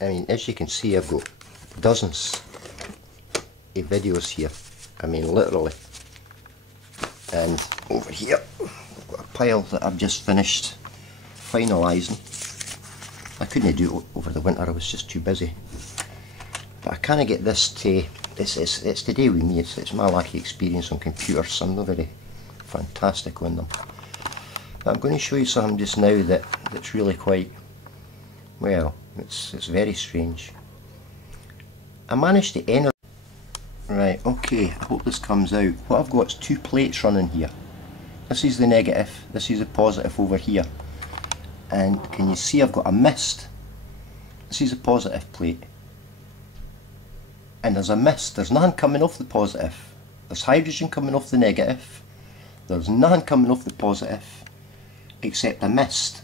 I mean, as you can see, I've got dozens of videos here. I mean, literally. And over here, I've got a pile that I've just finished finalising. I couldn't do it over the winter, I was just too busy. But I kind of get this to, it's today with me, it's my lack of experience on computers. I'm not very fantastic on them. But I'm going to show you something just now that's really quite, well, it's very strange. I managed to enter. Right, okay, I hope this comes out. What I've got is two plates running here. This is the negative, this is the positive over here. And can you see I've got a mist? This is a positive plate. And there's a mist, there's none coming off the positive. There's hydrogen coming off the negative. There's none coming off the positive, except a mist.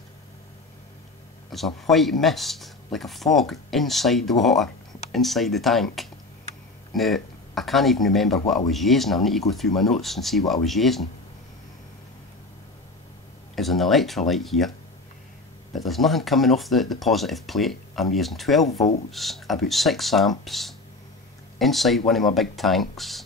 There's a white mist, like a fog, inside the water, inside the tank. Now, I can't even remember what I was using. I'll need to go through my notes and see what I was using. There's an electrolyte here, but there's nothing coming off the positive plate. I'm using 12 volts, about 6 amps, inside one of my big tanks.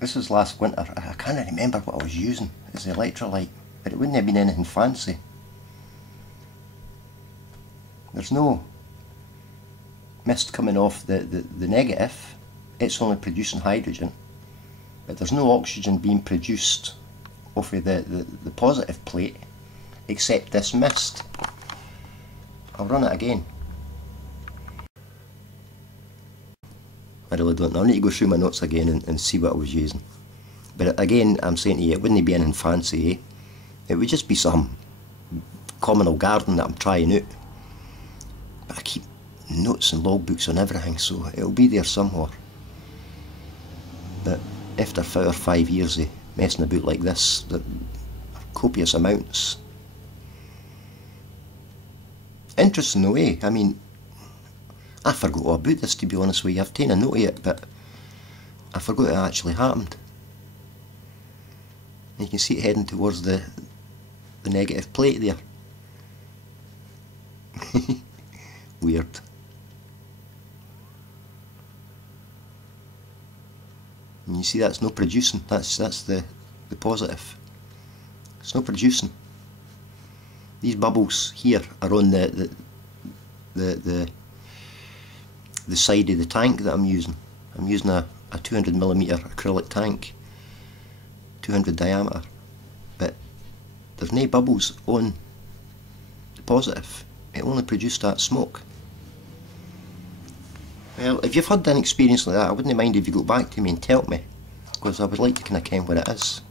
This was last winter. I can't remember what I was using as the electrolyte, but it wouldn't have been anything fancy. There's no mist coming off the negative, it's only producing hydrogen, but there's no oxygen being produced off of the positive plate except this mist. I'll run it again. I really don't know. I need to go through my notes again and see what I was using. But again, I'm saying to you, it wouldn't be anything fancy, eh? It would just be some communal garden that I'm trying out. But I keep notes and logbooks on everything, so it'll be there somewhere. But after 4 or 5 years of messing about like this, there are copious amounts. Interesting though, eh? I mean, I forgot all about this, to be honest with you. I've taken a note of it, but I forgot it actually happened. And you can see it heading towards the negative plate there. Weird. And you see that's no producing, that's the positive. It's not producing. These bubbles here are on the side of the tank that I'm using. I'm using a 200mm acrylic tank, 200 diameter, but there's no bubbles on the positive. It only produced that smoke. Well, if you've had an experience like that, I wouldn't mind if you go back to me and tell me, because I would like to kind of ken what it is.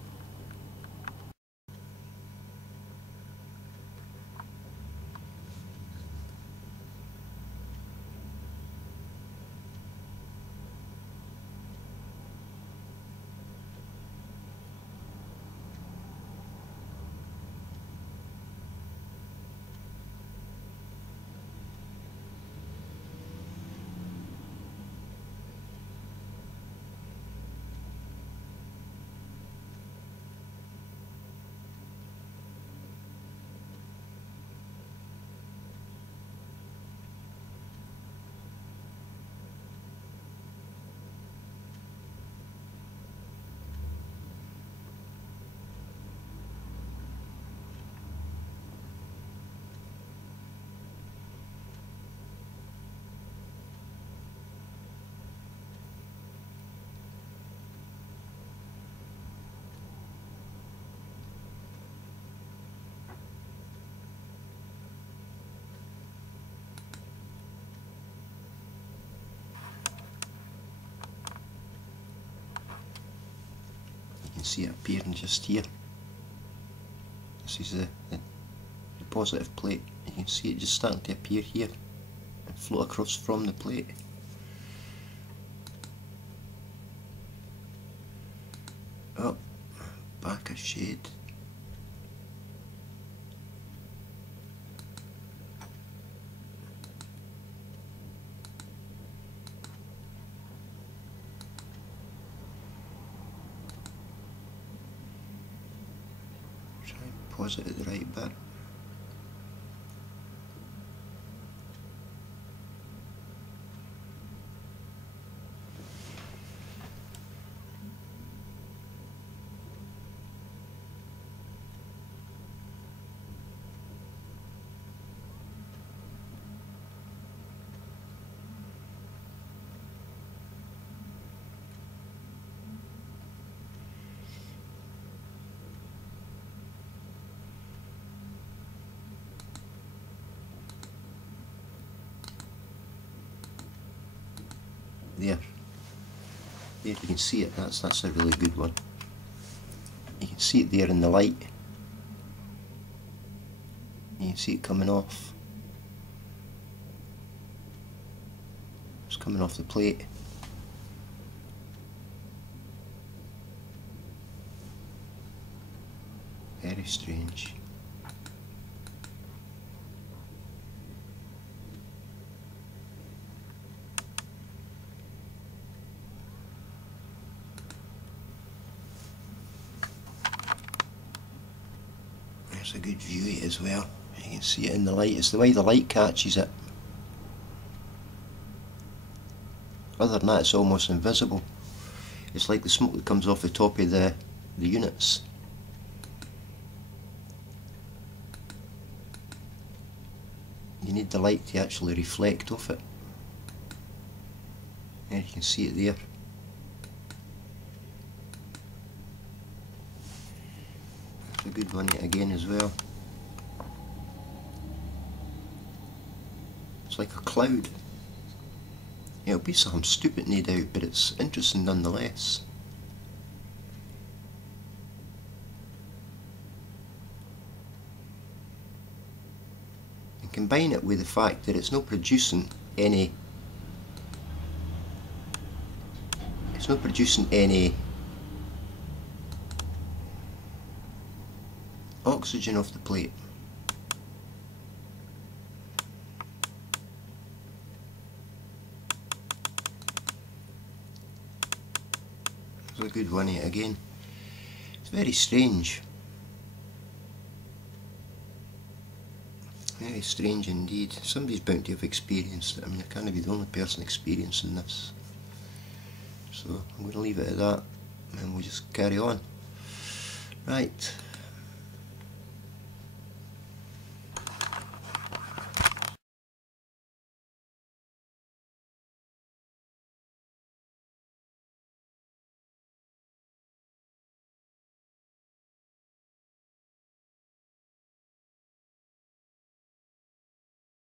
You can see it appearing just here. This is the positive plate. You can see it just starting to appear here and float across from the plate. Up, back a shade. Try and pause it at the right bit. See if you can see it. That's a really good one. You can see it there in the light. You can see it coming off. It's coming off the plate. Very strange. There's a good view of it as well. You can see it in the light. It's the way the light catches it. Other than that, it's almost invisible. It's like the smoke that comes off the top of the units. You need the light to actually reflect off it. There you can see it there. That's a good one yet again as well. It's like a cloud. It'll be something stupid no doubt, but it's interesting nonetheless. And combine it with the fact that it's not producing any oxygen off the plate. It's a good one yet again. It's very strange. Very strange indeed. Somebody's bound to have experienced it. I mean, I can't be the only person experiencing this. So I'm going to leave it at that and we'll just carry on. Right.